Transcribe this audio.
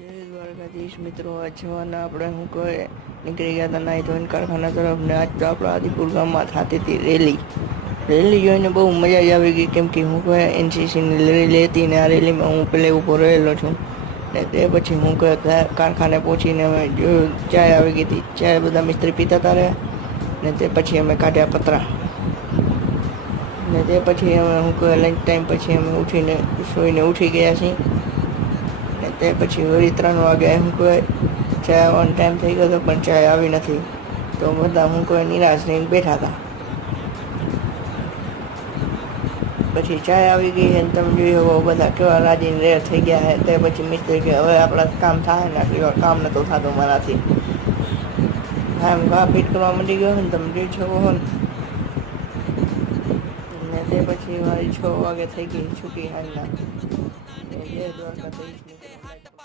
જય દ્વારકાધીશ મિત્રો, આજ સવારના આપણે શું કહે નીકળી ગયા હતા નાહી ધોઈને કારખાના તરફ ને આજ તો આપણા આદિપુર ગામમાં થતી હતી રેલી જોઈને બહુ મજા જ આવી ગઈ. કેમ કે હું કહે એનસીસીની રેલી હતી ને આ રેલીમાં હું પહેલે ઊભો રહેલો છું ને તે પછી હું કહે કારખાને પહોંચીને અમે જોયું ચાય આવી ગઈ હતી. ચાય બધા મિસ્ત્રી પીતા હતા રહ્યા ને તે પછી અમે કાઢ્યા પતરા ને તે પછી અમે હું કહે લંચ ટાઈમ પછી અમે ઉઠીને સૂઈને ઉઠી ગયા છીએ ને તે પછી વળી 3 વાગે હું કહે ચા આવવાનો ટાઈમ થઈ ગયો હતો પણ ચા આવી નથી. તો બધા હું કહે નિરાશ થઈને બેઠા હતા. પછી ચા આવી ગઈ અને તમે જોઈ શકો બધા કેવા રાજીને રેર થઈ ગયા છે. તે પછી મિસ્ત્રી કે હવે આપણા કામ થાય ને આટલી વાર કામ નહોતું થતું મારાથી. આમ ઘા ફિટ કરવા માંડી ગયો ને તમે જોઈ શકો ને તે પછી મારી 6 વાગે થઈ ગઈ છૂટી હાલના. જય દ્વારકાધીશ.